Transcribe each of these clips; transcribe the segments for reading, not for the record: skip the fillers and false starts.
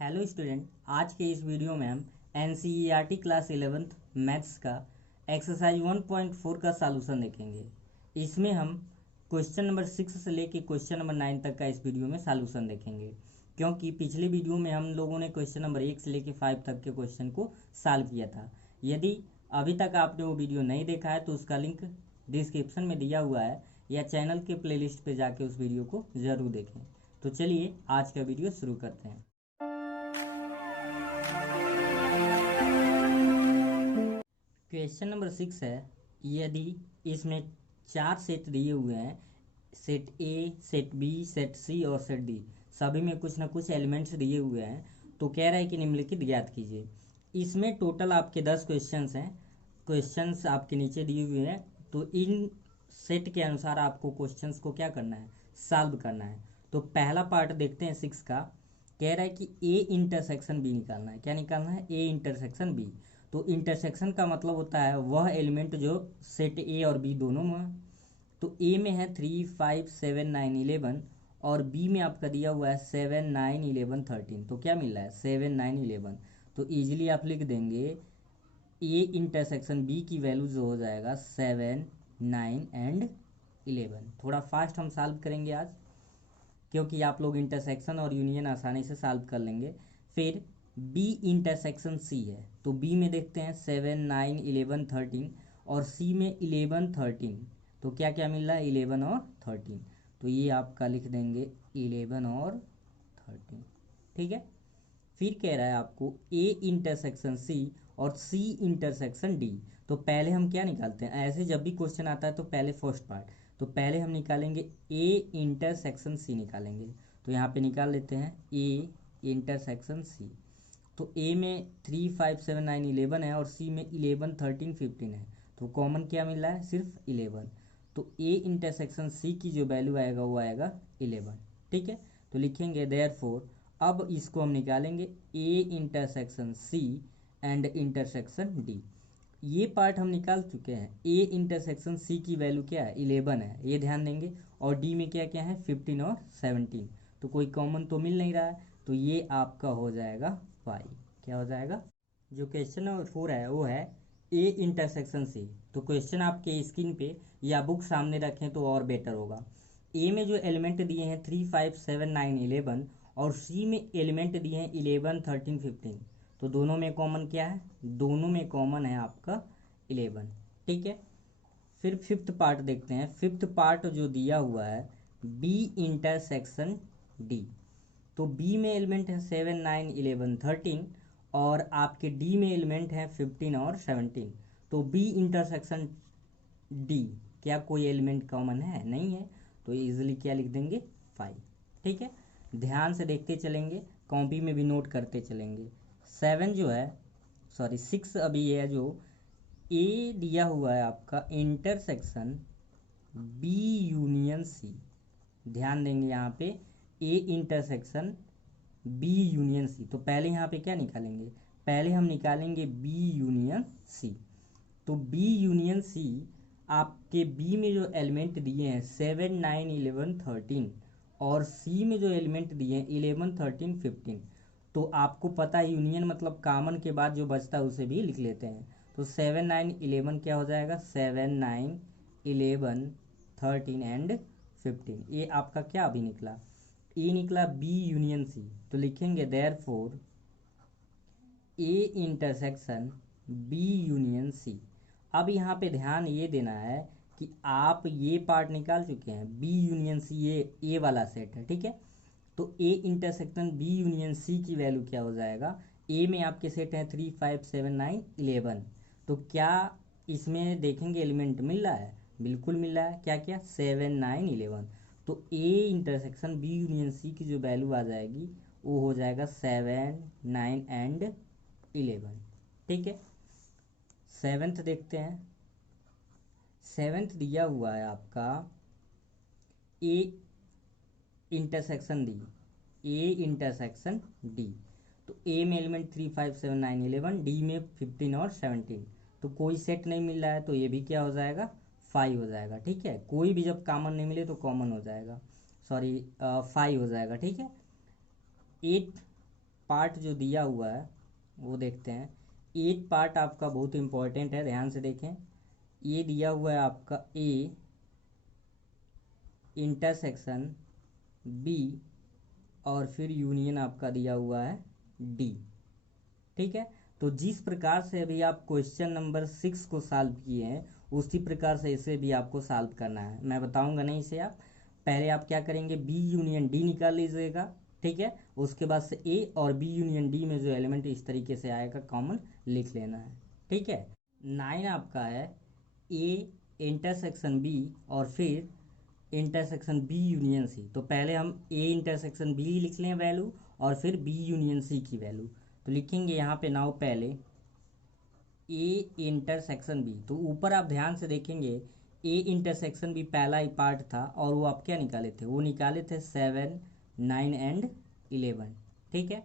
Hello student, आज के इस वीडियो में हम एनसीईआरटी क्लास 11th मैथ्स का एक्सरसाइज 1.4 का सॉल्यूशन देखेंगे। इसमें हम क्वेश्चन नंबर 6 से लेके क्वेश्चन नंबर 9 तक का इस वीडियो में सॉल्यूशन देखेंगे, क्योंकि पिछली वीडियो में हम लोगों ने क्वेश्चन नंबर 1 से लेके 5 तक के क्वेश्चन को सॉल्व किया था। यदि अभी तक आपने वो वीडियो नहीं देखा है तो उसका लिंक डिस्क्रिप्शन में दिया हुआ है, या चैनल के प्लेलिस्ट पे जाके उस वीडियो को ज़रूर देखें। तो चलिए आज का वीडियो शुरू करते हैं। क्वेश्चन नंबर 6 है, यदि इसमें 4 सेट दिए हुए हैं, set A, set B, set C और सेट डी, सभी में कुछ ना कुछ एलिमेंट्स दिए हुए हैं, तो कह रहा है कि निम्नलिखित ज्ञात कीजिए। इसमें टोटल आपके 10 क्वेश्चंस हैं। क्वेश्चंस आपके नीचे दिए हुए हैं, तो इन सेट के अनुसार आपको क्वेश्चंस को क्या करना है, सॉल्व करना है। तो पहला पार्ट देखते हैं 6 का। कह रहा है कि ए इंटरसेक्शन बी निकालना है। क्या निकालना है? A intersection B. तो इंटरसेक्शन का मतलब होता है वह एलिमेंट जो सेट ए और बी दोनों में। तो ए में है 3, 5, 7, 9, 11 और बी में आपका दिया हुआ है 7, 9, 11, 13। तो क्या मिल रहा है? 7, 9, 11। तो ईजिली आप लिख देंगे ए इंटरसेक्शन बी की वैल्यू जो हो जाएगा 7, 9 एंड 11। थोड़ा फास्ट हम सॉल्व करेंगे आज, क्योंकि आप लोग इंटरसेक्शन और यूनियन आसानी से सॉल्व कर लेंगे। फिर बी इंटरसेक्शन सी है, तो बी में देखते हैं 7, 9, 11, 13 और सी में 11, 13। तो क्या क्या मिल रहा है? 11 और 13। तो ये आपका लिख देंगे 11 और 13। ठीक है। फिर कह रहा है आपको ए इंटरसेक्शन सी और सी इंटरसेक्शन डी। तो पहले हम क्या निकालते हैं? ऐसे जब भी क्वेश्चन आता है तो पहले फर्स्ट पार्ट, तो पहले हम निकालेंगे ए इंटरसेक्शन सी निकालेंगे। तो यहाँ पे निकाल लेते हैं ए इंटरसेक्शन सी। तो ए में 3, 5, 7, 9, 11 है और सी में 11, 13, 15 है। तो कॉमन क्या मिल रहा है? सिर्फ 11। तो ए इंटरसेक्शन सी की जो वैल्यू आएगा वो आएगा 11। ठीक है। तो लिखेंगे देयरफॉर, अब इसको हम निकालेंगे A intersection C and intersection D. ये पार्ट हम निकाल चुके हैं। ए इंटरसेक्शन सी की वैल्यू क्या है? 11 है, ये ध्यान देंगे। और डी में क्या क्या है? 15 और 17। तो कोई कॉमन तो मिल नहीं रहा है, तो ये आपका हो जाएगा वाई। क्या हो जाएगा? जो क्वेश्चन नंबर 4 है वो है ए इंटरसेक्शन सी। तो क्वेश्चन आपके स्क्रीन पे या बुक सामने रखें तो और बेटर होगा। ए में जो एलिमेंट दिए हैं 3, 5, 7, 9, 11 और सी में एलिमेंट दिए हैं 11, 13, 15। तो दोनों में कॉमन क्या है? दोनों में कॉमन है आपका 11। ठीक है। फिर फिफ्थ पार्ट देखते हैं। फिफ्थ पार्ट जो दिया हुआ है बी इंटरसेक्शन डी। तो बी में एलिमेंट है 7, 9, 11, 13 और आपके डी में एलिमेंट है 15 और 17। तो बी इंटरसेक्शन डी, क्या कोई एलिमेंट कॉमन है? नहीं है। तो इजीली क्या लिख देंगे? 5। ठीक है। ध्यान से देखते चलेंगे, कॉपी में भी नोट करते चलेंगे। 7 जो है, सॉरी 6 अभी है, जो ए दिया हुआ है आपका इंटरसेक्शन बी यूनियन सी। ध्यान देंगे यहाँ पे A intersection B union C. तो पहले यहाँ पे क्या निकालेंगे? पहले हम निकालेंगे बी यूनियन सी। तो बी यूनियन सी, आपके बी में जो एलिमेंट दिए हैं 7, 9, 11, 13 और सी में जो एलिमेंट दिए हैं 11, 13, 15। तो आपको पता है यूनियन मतलब कॉमन के बाद जो बचता है उसे भी लिख लेते हैं। तो 7, 9, 11 क्या हो जाएगा? 7, 9, 11, 13 एंड 15। ये आपका क्या अभी निकला? ए निकला बी यूनियन सी। तो लिखेंगे therefore A intersection B union C. अब यहाँ पे ध्यान ये देना है कि आप ये पार्ट निकाल चुके हैं, बी यूनियन सी, ये ए वाला सेट है। ठीक है। तो A intersection B union C की वैल्यू क्या हो जाएगा? ए में आपके सेट हैं 3, 5, 7, 9, 11। तो क्या इसमें देखेंगे एलिमेंट मिल रहा है? बिल्कुल मिल रहा है। क्या क्या? 7, 9, 11। तो A intersection B union C की जो वैल्यू आ जाएगी वो हो जाएगा 7, 9 एंड 11। ठीक है। सेवेंथ देखते हैं। सेवेंथ दिया हुआ है आपका A intersection D, A intersection D. तो ए में एलिमेंट 3, 5, 7, 9, 11, डी में 15 और 17। तो कोई सेट नहीं मिल रहा है, तो ये भी क्या हो जाएगा? 5 हो जाएगा। ठीक है। कोई भी जब कॉमन नहीं मिले तो कॉमन हो जाएगा, सॉरी 5 हो जाएगा। ठीक है। 8 पार्ट जो दिया हुआ है वो देखते हैं। एथ पार्ट आपका बहुत इंपॉर्टेंट है, ध्यान से देखें। ये दिया हुआ है आपका ए इंटरसेक्शन बी और फिर यूनियन आपका दिया हुआ है डी। ठीक है, तो जिस प्रकार से अभी आप क्वेश्चन नंबर 6 को सॉल्व किए हैं उसी प्रकार से इसे भी आपको सॉल्व करना है। मैं बताऊंगा नहीं इसे, आप पहले आप क्या करेंगे, बी यूनियन डी निकाल लीजिएगा। ठीक है, उसके बाद से ए और बी यूनियन डी में जो एलिमेंट इस तरीके से आएगा कॉमन लिख लेना है। ठीक है, 9 आपका है ए इंटरसेक्शन बी और फिर इंटरसेक्शन बी यूनियन सी। तो पहले हम ए इंटरसेक्शन बी लिख लें वैल्यू और फिर बी यूनियन सी की वैल्यू। तो लिखेंगे यहाँ पे नाउ पहले ए इंटरसेक्शन बी। तो ऊपर आप ध्यान से देखेंगे ए इंटरसेक्शन बी पहला ही पार्ट था और वो आप क्या निकाले थे, वो निकाले थे 7, 9 एंड 11। ठीक है,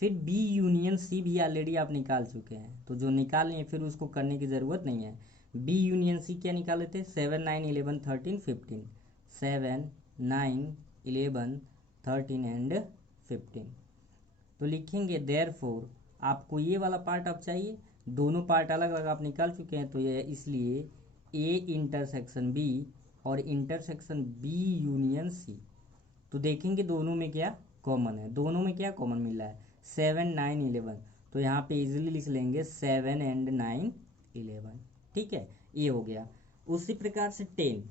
फिर बी यूनियन सी भी ऑलरेडी आप निकाल चुके हैं, तो जो निकाल लिए फिर उसको करने की ज़रूरत नहीं है। बी यूनियन सी क्या निकाले थे, 7, 9, 11, 13, 15। 7, 9, 11, 13 एंड 15। तो लिखेंगे देयरफॉर, आपको ये वाला पार्ट अब चाहिए, दोनों पार्ट अलग अलग आप निकाल चुके हैं, तो ये इसलिए ए इंटरसेक्शन बी और इंटरसेक्शन बी यूनियन सी। तो देखेंगे दोनों में क्या कॉमन है, दोनों में क्या कॉमन मिल रहा है, 7, 9, 11। तो यहाँ पे इजीली लिख लेंगे 7 एंड 9, 11। ठीक है, ये हो गया। उसी प्रकार से 10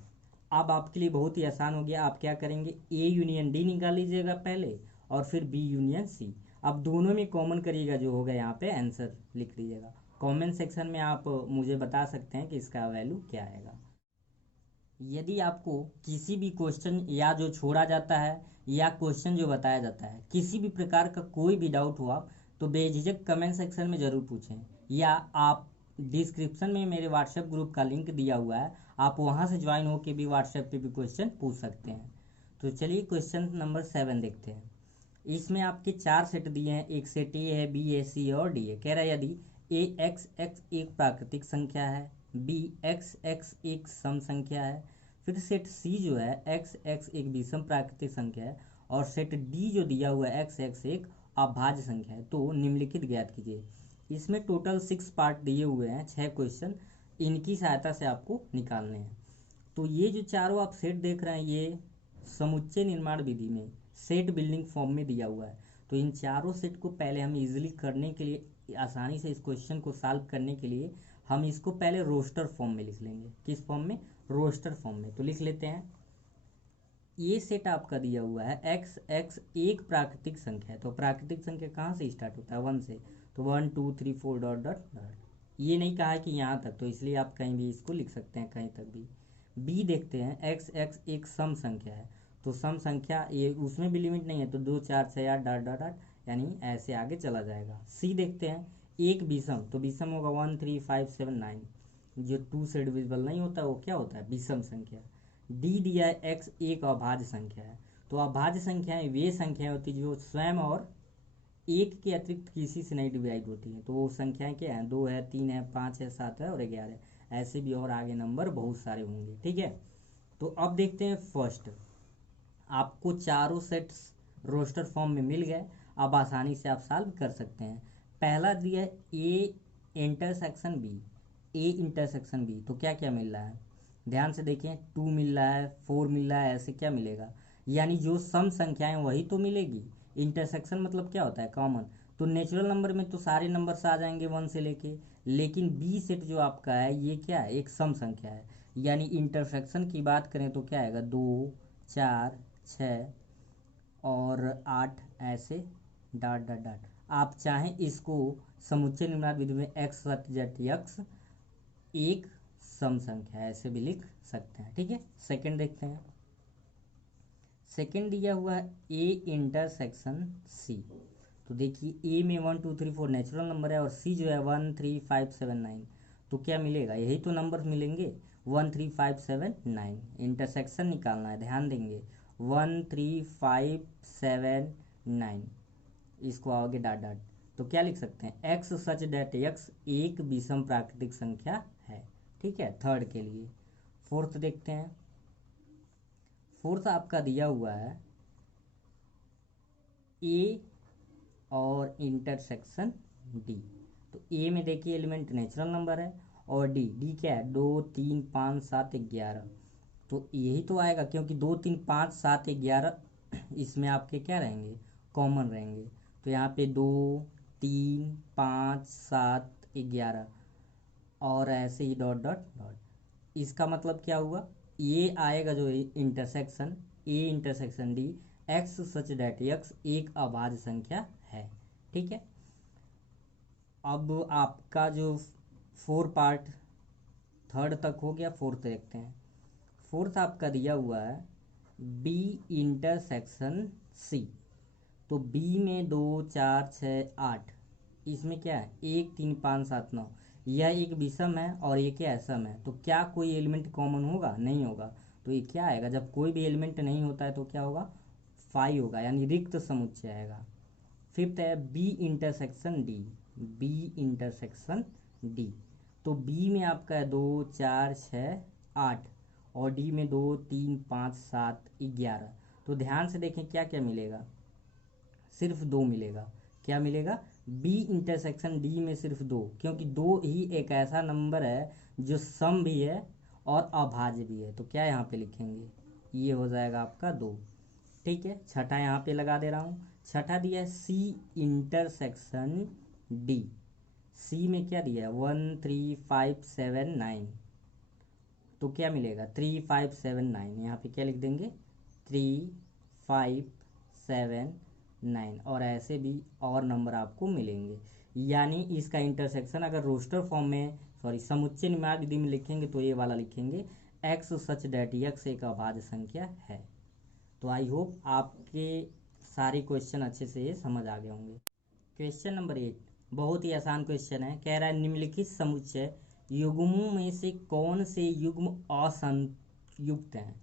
अब आपके लिए बहुत ही आसान हो गया। आप क्या करेंगे, ए यूनियन डी निकाल लीजिएगा पहले और फिर बी यूनियन सी। अब दोनों में कॉमन करिएगा, जो होगा यहाँ पे आंसर लिख लीजिएगा। कमेंट सेक्शन में आप मुझे बता सकते हैं कि इसका वैल्यू क्या आएगा। यदि आपको किसी भी क्वेश्चन या जो छोड़ा जाता है या क्वेश्चन जो बताया जाता है, किसी भी प्रकार का कोई भी डाउट हुआ तो बेझिझक कमेंट सेक्शन में ज़रूर पूछें, या आप डिस्क्रिप्शन में मेरे व्हाट्सएप ग्रुप का लिंक दिया हुआ है, आप वहां से ज्वाइन होकर भी व्हाट्सएप पे भी क्वेश्चन पूछ सकते हैं। तो चलिए क्वेश्चन नंबर 7 देखते हैं। इसमें आपके 4 सेट दिए हैं, एक सेट ए है, बी है, सी है और डी है। कह रहा है यदि ए एक्स एक्स एक प्राकृतिक संख्या है, बी एक्स एक्स एक सम संख्या है, फिर सेट सी जो है एक्स एक्स एक विषम प्राकृतिक संख्या है, और सेट डी जो दिया हुआ है एक्स एक्स एक अभाज्य संख्या है, तो निम्नलिखित ज्ञात कीजिए। इसमें टोटल 6 पार्ट दिए हुए हैं, 6 क्वेश्चन, इनकी सहायता से आपको निकालने हैं। तो ये जो चारों आप सेट देख रहे हैं ये समुच्चय निर्माण विधि में सेट बिल्डिंग फॉर्म में दिया हुआ है। तो इन चारों सेट को पहले हम इजीली करने के लिए, आसानी से इस क्वेश्चन को सॉल्व करने के लिए हम इसको पहले रोस्टर फॉर्म में लिख लेंगे। किस फॉर्म में, रोस्टर फॉर्म में। तो लिख लेते हैं, ये सेट आपका दिया हुआ है एक्स एक्स एक प्राकृतिक संख्या है। तो प्राकृतिक संख्या कहाँ से स्टार्ट होता है, 1 से। तो 1 2 3 4 डॉट डॉट डॉट। ये नहीं कहा है कि यहाँ तक, तो इसलिए आप कहीं भी इसको लिख सकते हैं, कहीं तक भी। बी देखते हैं, एक्स एक्स एक सम संख्या है, तो सम संख्या ये उसमें भी लिमिट नहीं है, तो 2 4 6 8 डॉट डॉट डॉट, यानी ऐसे आगे चला जाएगा। सी देखते हैं, एक विषम, तो विषम होगा 1 3 5 7 9। जो 2 से डिविजिबल नहीं होता वो क्या होता है, विषम संख्या। डी दिया है एक्स एक अभाज्य संख्या है। तो अभाज्य संख्याएं वे संख्याएं होती जो स्वयं और एक के अतिरिक्त किसी से नहीं डिवाइड होती है। तो वो संख्याएं क्या है, 2 है, 3 है, 5 है, 7 है और 11 है। ऐसे भी और आगे नंबर बहुत सारे होंगे। ठीक है, तो अब देखते हैं फर्स्ट। आपको चारों सेट्स रोस्टर फॉर्म में मिल गए, अब आसानी से आप सॉल्व कर सकते हैं। पहला दिया है A intersection B, A intersection B, तो क्या क्या मिल रहा है, ध्यान से देखें, 2 मिल रहा है, 4 मिल रहा है, ऐसे क्या मिलेगा, यानी जो सम संख्याएं वही तो मिलेगी। इंटरसेक्शन मतलब क्या होता है, कॉमन। तो नेचुरल नंबर में तो सारे नंबर्स आ जाएंगे 1 से लेके, लेकिन बी सेट जो आपका है ये क्या है, एक सम संख्या है, यानी इंटरसेक्शन की बात करें तो क्या आएगा, 2 4 6 और 8, ऐसे डॉट डॉट डॉट। आप चाहें इसको समुच्चय निर्माण विधि में एक्स सच जेट यक्स एक सम संख्या ऐसे भी लिख सकते हैं। ठीक है, सेकंड देखते हैं। सेकंड दिया हुआ है ए इंटरसेक्शन सी। तो देखिए ए में 1 2 3 4 नेचुरल नंबर है और सी जो है 1 3 5 7 9। तो क्या मिलेगा, यही तो नंबर मिलेंगे, 1 3 5 7 9। इंटरसेक्शन निकालना है, ध्यान देंगे, 1 3 5 7 9, इसको आओगे डॉट डॉट। तो क्या लिख सकते हैं, एक्स सच डेट एक्स एक विषम प्राकृतिक संख्या है। ठीक है, थर्ड के लिए। फोर्थ देखते हैं। फोर्थ आपका दिया हुआ है ए और इंटरसेक्शन डी। तो ए में देखिए एलिमेंट नेचुरल नंबर है, और डी क्या है, 2 3 5 7 11। तो यही तो आएगा, क्योंकि 2 3 5 7 11 इसमें आपके क्या रहेंगे, कॉमन रहेंगे। तो यहाँ पे 2 3 5 7 11 और ऐसे ही डॉट डॉट डॉट। इसका मतलब क्या हुआ, ये आएगा जो intersection A intersection D x such that x एक अभाज्य संख्या है। ठीक है, अब आपका जो 4 पार्ट थर्ड तक हो गया, फोर्थ देखते हैं। फोर्थ आपका दिया हुआ है बी इंटरसेक्शन सी। तो बी में 2 4 6 8, इसमें क्या है 1 3 5 7 9, यह एक विषम है और ये क्या है, सम है। तो क्या कोई एलिमेंट कॉमन होगा, नहीं होगा। तो ये क्या आएगा, जब कोई भी एलिमेंट नहीं होता है तो क्या होगा, 5 होगा, यानी रिक्त समुच्चय आएगा। फिफ्थ है B intersection D, B intersection D. तो बी में आपका है 2 4 6 8 और डी में 2 3 5 7 11। तो ध्यान से देखें क्या क्या मिलेगा, सिर्फ 2 मिलेगा। क्या मिलेगा, बी इंटरसेक्शन डी में सिर्फ 2, क्योंकि 2 ही एक ऐसा नंबर है जो सम भी है और अभाज्य भी है। तो क्या यहाँ पे लिखेंगे, ये हो जाएगा आपका 2। ठीक है, छठा यहाँ पे लगा दे रहा हूँ। छठा दिया है सी इंटरसेक्शन डी। सी में क्या दिया है 1 3 5 7 9। तो क्या मिलेगा 3 5 7 9, यहाँ पे क्या लिख देंगे 3 5 7 9, और ऐसे भी और नंबर आपको मिलेंगे। यानी इसका इंटरसेक्शन अगर रोस्टर फॉर्म में समुच्चय निर्माण विधि में लिखेंगे तो ये वाला लिखेंगे एक्स सच डैट एक्स एक अभाज्य संख्या है। तो आई होप आपके सारे क्वेश्चन अच्छे से समझ आ गए होंगे। क्वेश्चन नंबर 8 बहुत ही आसान क्वेश्चन है। कह रहा है निम्नलिखित समुच्चय युग्मों में से कौन से युग्म असंयुक्त हैं।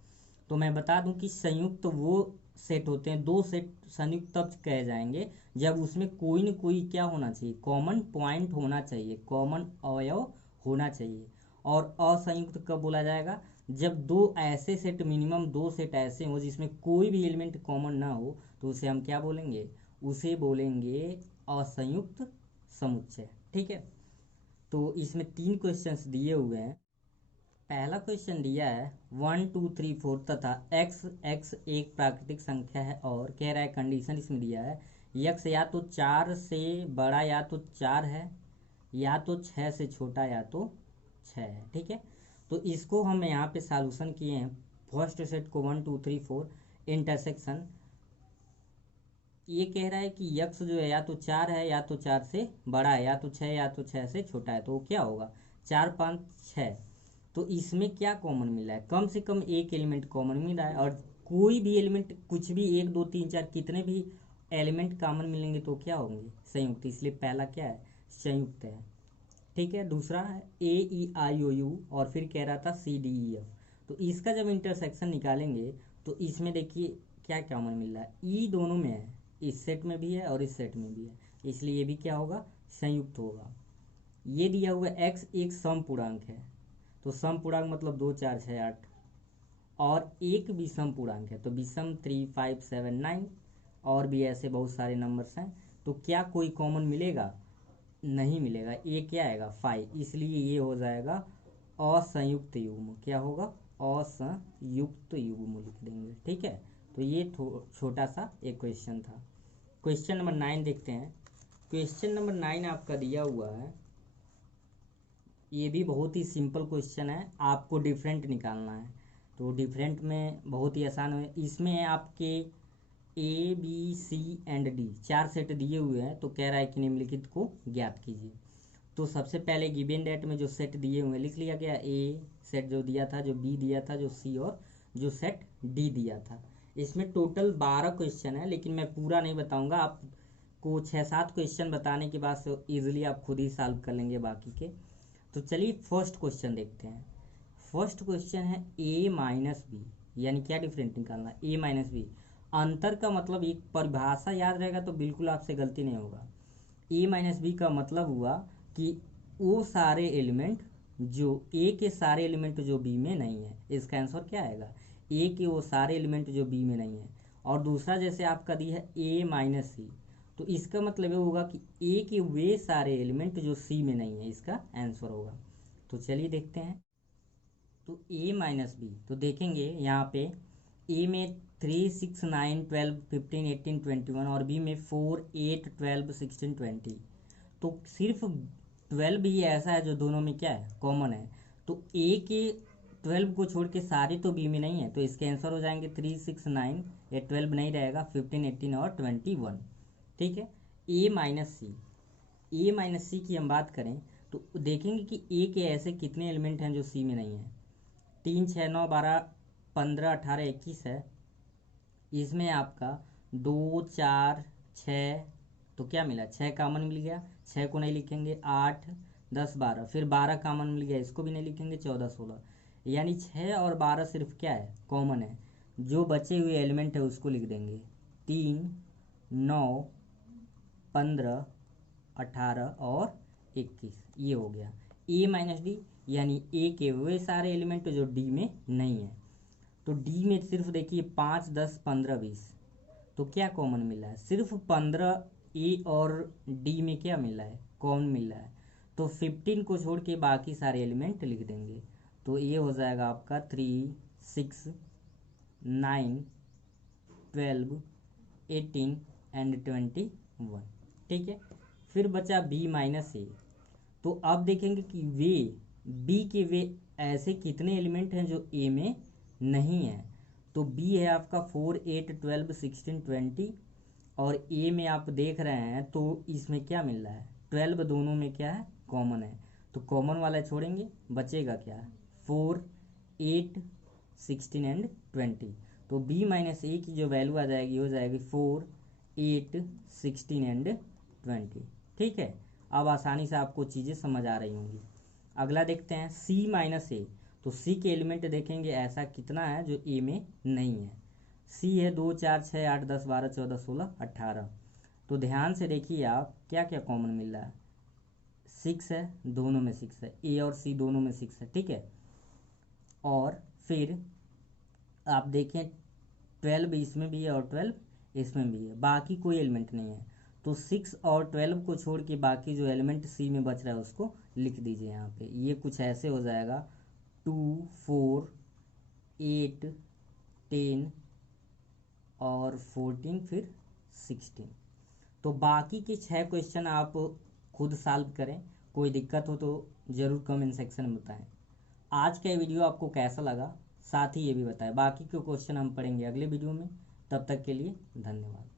तो मैं बता दूं कि संयुक्त वो सेट होते हैं, दो सेट संयुक्त तब कहे जाएंगे जब उसमें कोई न कोई क्या होना चाहिए, कॉमन पॉइंट होना चाहिए, कॉमन अवयव होना चाहिए। और असंयुक्त कब बोला जाएगा, जब दो ऐसे सेट, मिनिमम 2 सेट ऐसे हो जिसमें कोई भी एलिमेंट कॉमन ना हो, तो उसे हम क्या बोलेंगे, उसे बोलेंगे असंयुक्त समुच्चय। ठीक है, तो इसमें 3 क्वेश्चंस दिए हुए हैं। पहला क्वेश्चन दिया है 1 2 3 4 तथा x एक प्राकृतिक संख्या है, और कह रहा है कंडीशन इसमें दिया है x या तो 4 से बड़ा या तो 4 है, या तो 6 से छोटा या तो 6 है। ठीक है, तो इसको हम यहाँ पे सॉल्यूशन किए हैं। फर्स्ट सेट को 1 2 3 4 इंटरसेक्शन, ये कह रहा है कि यक्स जो है या तो 4 है या तो 4 से बड़ा है, या तो 6 या तो 6 से छोटा है। तो क्या होगा 4 5 6। तो इसमें क्या कॉमन मिला है, कम से कम एक एलिमेंट कॉमन मिला है, और कोई भी एलिमेंट कुछ भी 1 2 3 4 कितने भी एलिमेंट कॉमन मिलेंगे तो क्या होंगे, संयुक्त। इसलिए पहला क्या है, संयुक्त है। ठीक है, दूसरा है ए ई आई ओ यू, और फिर कह रहा था सी डी ई एफ। तो इसका जब इंटरसेक्शन निकालेंगे तो इसमें देखिए क्या कॉमन मिल रहा है, ई दोनों में है, इस सेट में भी है और इस सेट में भी है, इसलिए ये भी क्या होगा, संयुक्त होगा। ये दिया हुआ एक्स एक सम पूर्णांक है, तो सम पूर्णांक मतलब 2 4 6 8, और एक विषम पूर्णांक है, तो विषम 3 5 7 9, और भी ऐसे बहुत सारे नंबर्स हैं। तो क्या कोई कॉमन मिलेगा, नहीं मिलेगा। ये क्या आएगा 5, इसलिए ये हो जाएगा असंयुक्त युग्म। क्या होगा, असंयुक्त युग्म लिख देंगे। ठीक है, तो ये छोटा सा एक क्वेश्चन था। क्वेश्चन नंबर 9 देखते हैं। क्वेश्चन नंबर 9 आपका दिया हुआ है, ये भी बहुत ही सिंपल क्वेश्चन है, आपको डिफरेंट निकालना है। तो डिफरेंट में बहुत ही आसान है। इसमें आपके A B C and D 4 set दिए हुए हैं। तो कह रहा है कि निम्नलिखित को ज्ञात कीजिए। तो सबसे पहले गिवन डेट में जो सेट दिए हुए लिख लिया गया, ए सेट जो दिया था, जो बी दिया था, जो सी, और जो सेट डी दिया था। इसमें टोटल 12 क्वेश्चन है, लेकिन मैं पूरा नहीं बताऊंगा, आपको 6-7 क्वेश्चन बताने के बाद ईजिली आप खुद ही सॉल्व कर लेंगे बाकी के। तो चलिए फर्स्ट क्वेश्चन देखते हैं। फर्स्ट क्वेश्चन है ए माइनस बी, यानी क्या डिफरेंट निकालना, ए माइनस बी। अंतर का मतलब एक परिभाषा याद रहेगा तो बिल्कुल आपसे गलती नहीं होगा। ए माइनस बी का मतलब हुआ कि वो सारे एलिमेंट जो ए के सारे एलिमेंट जो बी में नहीं है, इसका आंसर क्या आएगा, ए के वो सारे एलिमेंट जो बी में नहीं है। और दूसरा जैसे आपका दी है ए माइनस सी, तो इसका मतलब ये होगा कि ए के वे सारे एलिमेंट जो सी में नहीं है, इसका आंसर होगा। तो चलिए देखते हैं। तो ए माइनस बी, तो देखेंगे यहाँ पे ए में 3, 6, 9, 12, 15, 18, 21 और बी में 4, 8, 12, 16, 20। तो सिर्फ 12 ही ऐसा है जो दोनों में क्या है, कॉमन है। तो ए के 12 को छोड़ के सारे तो बी में नहीं है, तो इसके आंसर हो जाएंगे 3, 6, 9, ये 12 नहीं रहेगा, 15, 18 और 21। ठीक है। ए माइनस सी, ए माइनस सी की हम बात करें तो देखेंगे कि ए के ऐसे कितने एलिमेंट हैं जो सी में नहीं है। 3, 6, 9, 12, 15, 18, 21 है। इसमें आपका 2, 4, 6, तो क्या मिला, 6 कॉमन मिल गया, 6 को नहीं लिखेंगे। 8, 10, 12, फिर 12 कॉमन मिल गया, इसको भी नहीं लिखेंगे। 14, 16, यानी 6 और 12 सिर्फ क्या है, कॉमन है। जो बचे हुए एलिमेंट है उसको लिख देंगे। 3, 9, 15, 18 और 21, ये हो गया ए माइनस डी, यानी ए के वे सारे एलिमेंट जो डी में नहीं है। तो डी में सिर्फ देखिए 5, 10, 15, 20, तो क्या कॉमन मिला है, सिर्फ 15 ए और डी में क्या मिला है, कॉमन मिला है। तो 15 को छोड़ के बाकी सारे एलिमेंट लिख देंगे। तो ये हो जाएगा आपका 3, 6, 9, 12, 18 एंड 21। ठीक है। फिर बचा बी माइनस ए। तो अब देखेंगे कि वे बी के वे ऐसे कितने एलिमेंट हैं जो ए में नहीं है। तो बी है आपका 4, 8, 12, 16, 20 और ए में आप देख रहे हैं तो इसमें क्या मिल रहा है, 12 दोनों में क्या है, कॉमन है। तो कॉमन वाला छोड़ेंगे, बचेगा क्या, 4, 8, 16 एंड 20। तो बी माइनस ए की जो वैल्यू आ जाएगी हो जाएगी 4, 8, 16 एंड 20। ठीक है। अब आसानी से आपको चीज़ें समझ आ रही होंगी। अगला देखते हैं सी माइनस ए। तो सी के एलिमेंट देखेंगे ऐसा कितना है जो ए में नहीं है। सी है 2, 4, 6, 8, 10, 12, 14, 16, 18। तो ध्यान से देखिए आप क्या क्या कॉमन मिल रहा है। 6 है, दोनों में 6 है, ए और सी दोनों में 6 है। ठीक है। और फिर आप देखें 12 इसमें भी है और 12 इसमें भी है, बाकी कोई एलिमेंट नहीं है। तो 6 और 12 को छोड़ के बाकी जो एलिमेंट सी में बच रहा है उसको लिख दीजिए यहाँ पे। ये कुछ ऐसे हो जाएगा 2, 4, 8, 10 और 14 फिर 16। तो बाकी के 6 क्वेश्चन आप खुद सॉल्व करें। कोई दिक्कत हो तो ज़रूर कमेंट सेक्शन में बताएं। आज का वीडियो आपको कैसा लगा, साथ ही ये भी बताएं। बाकी के क्वेश्चन हम पढ़ेंगे अगले वीडियो में। तब तक के लिए धन्यवाद।